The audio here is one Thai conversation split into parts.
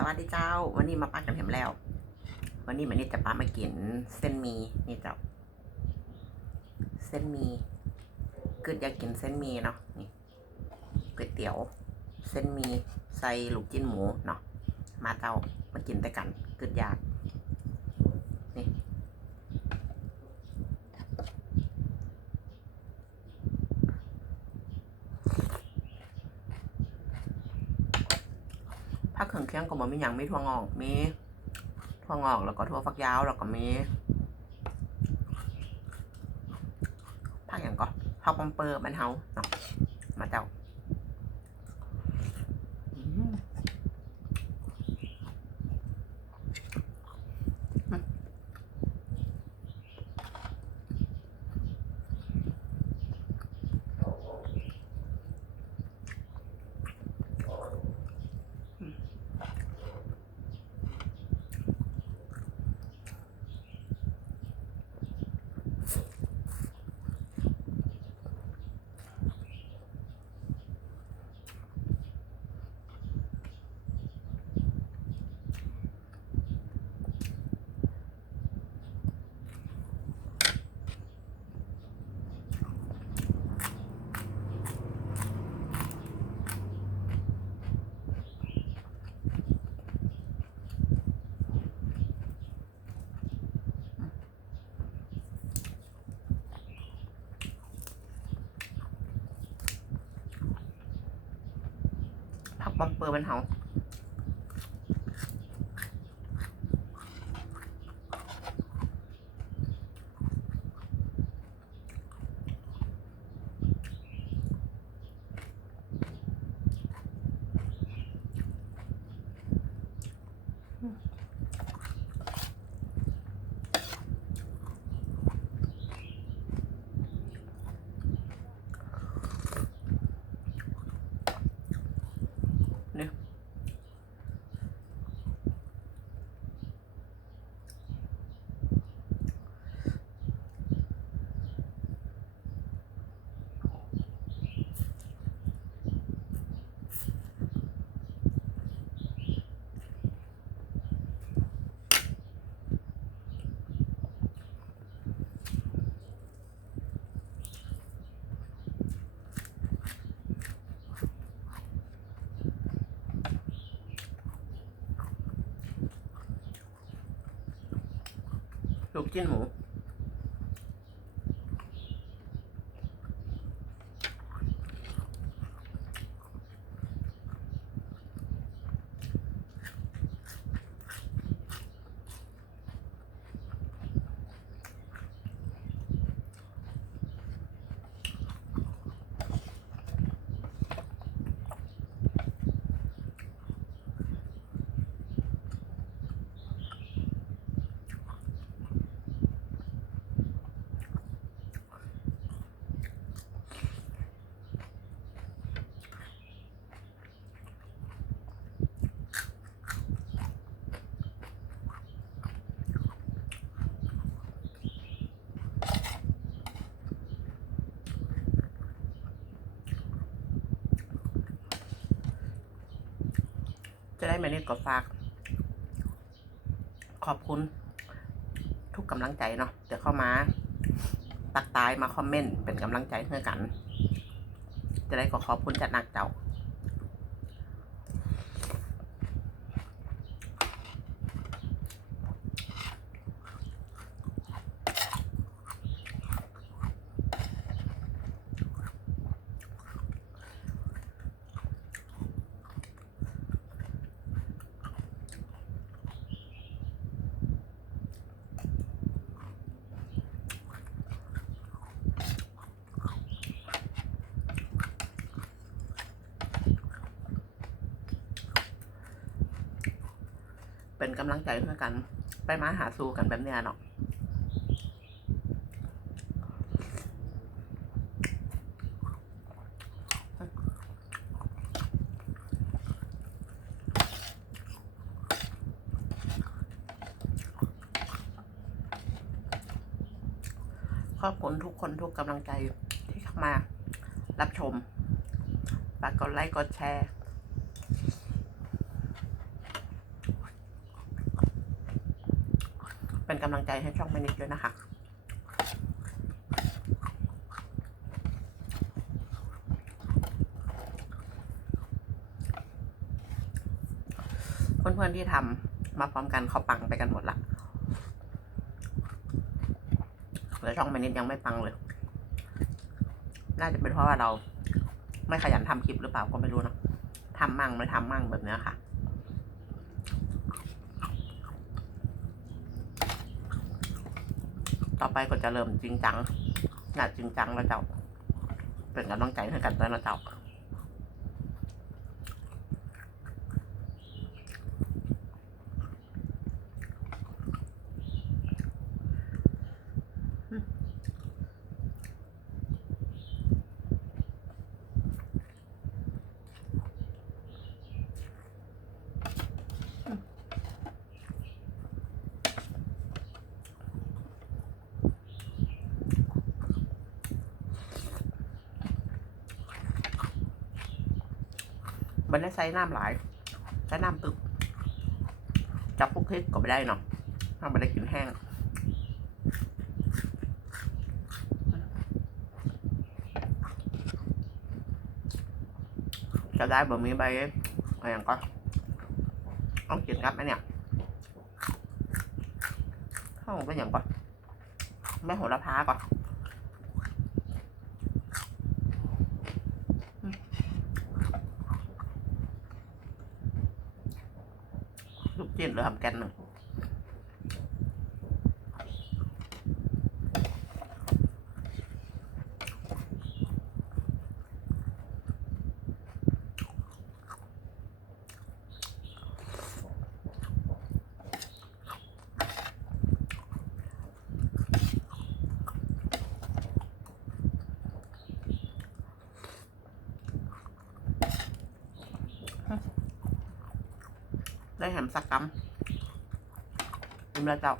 สวัสดีเจ้า วันนี้มาปักกันเห็มแล้ว วันนี้มันนี่จะปามากินเส้นหมีนี่เจ้าเส้นหมีเกิดอยากกินเส้นหมีเนาะนี่ก๋วยเตี๋ยว เส้นหมีใส่ลูกจิ้นหมูเนาะมาเจ้ามากินแต่กันเกิดอยากนี่ ผักเครื่องเคียงก็บ่มีหยังมีถั่วงอกมีถั่วงอกแล้วก็ถั่วฝักยาวแล้วก็มีผักอย่างก็ผักปอมเปอร์มันเฮาเนาะมาเจ้าอืมอืม ผักบอมเปอร์มันเฮาเนี่ย ลูกจิ้นหมู จะได้มาเน็ตก็ฝาก ขอบคุณ ทุกกำลังใจเนาะเดี๋ยวเข้ามาตักตายมาคอมเมนต์เป็นกำลังใจเพื่อกัน จะได้ก็ขอบคุณจัดหนักเจ้า เป็นกำลังใจเพื่อกัน ไปมาหาสู่กันแบบเนี้ยเนาะขอบคุณทุกคนทุกกำลังใจที่เข้ามา รับชม ฝากกดไลค์ กดแชร์ เป็นกำลังใจให้ช่องแมนิดด้วยนะคะเพื่อนๆที่ทำมาพร้อมกันเขาปังไปกันหมดละเลือช่องแมนิดยังไม่ปังเลย น่าจะเป็นเพราะว่าเรา ไม่ขยันทำคลิปหรือเปล่าก็ไม่รู้นะทำมั่งไม่ทำมั่งแบบเนี้ยค่ะ ต่อไปก็จะเริ่มจริงจังหนักจริงจังแล้วเจ้า เป็นกำลังใจให้กันด้วยนะเจ้า มันได้ใช้น้ำหลายใช้น้ำตึก จับพวกคลิกก็ไม่ได้เนาะถ้าไม่ได้กินแห้งจะได้บะหมี่ใบอะไรอย่างก็ต้องกินครับอันเนี้ยข้าวเป็นอย่างก่อนไม่โหระพาก่อนอืม ลูกจิ้นหรือทำแกนหนึ่งได้แหมสักกำ เป็นแล้วเจ้า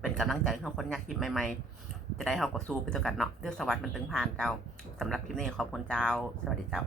เป็นกำลังใจให้คนอยากคลิปใหม่ๆ จะได้เฮาก็สู้ไปด้วยกันเนาะเรื่องสวัสดิ์มันตึงผ่านเจ้าสำหรับคลิปนี้ขอบคุณเจ้า สวัสดีเจ้า